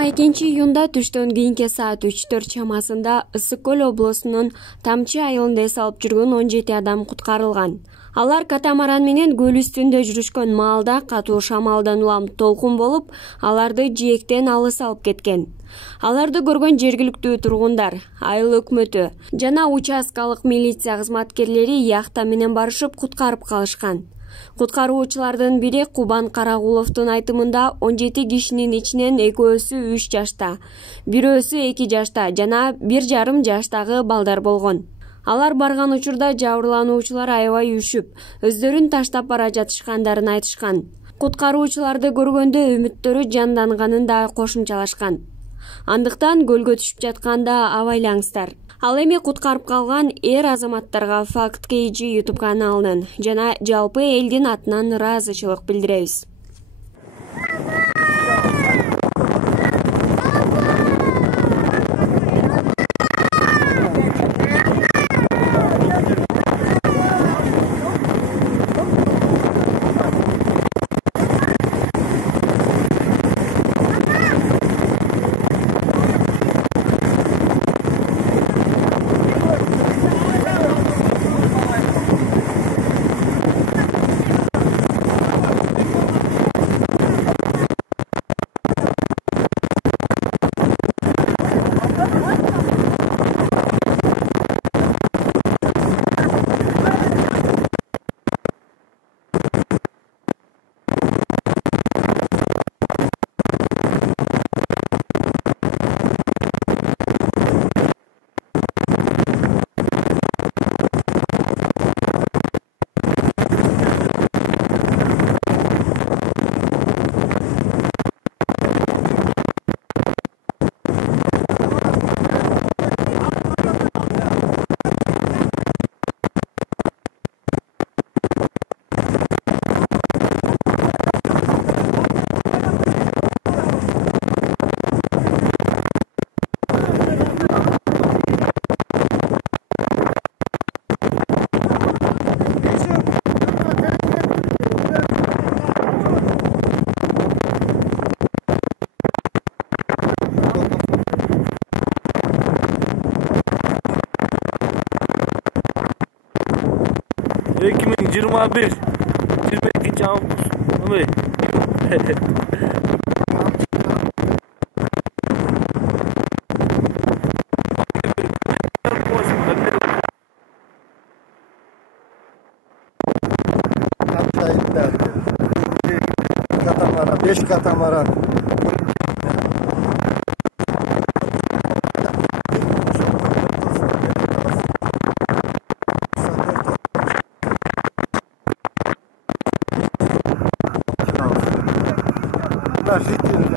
22-июнда түштөн кийинки саат 3-4 чамасында Ысык Көл облусунун Тамчы айылында эс алып жүргөн 17 адам куткарылган. Алар катамаран менен көл үстүндө жүрүшкөн маалда катуу шамалдан улам толкун болуп, аларды жээктен алыс алып кеткен. Аларды көргөн жергиликтүү тургундар, айыл өкмөтү жана участкалык милиция кызматкерлери яхта менен барышып куткарып калышкан. Куткаруучулардын бири Кубан Карагуловдун айтымында 17 кишинин ичинен экөөсү 3 жашта, бирөөсү 2 жашта жана 1,5 жаштагы балдар болгон. Алар барган учурда жабырлануучулар аябай үшүп, өздөрүн таштап бара жатышкандарын айтышкан. Куткаруучуларды көргөндө үмүттөрү жанданганын да кошумчалашкан. Андыктан көлгө түшүп жатканда абайлаңыздар. Ал эми куткарып калган эр азаматтарга Факт KG YouTube каналынын жана жалпы элдин атынан ыраазычылык билдиребиз. Жыйырма беш 22 август. Katamaran, 5 katamaran. Житель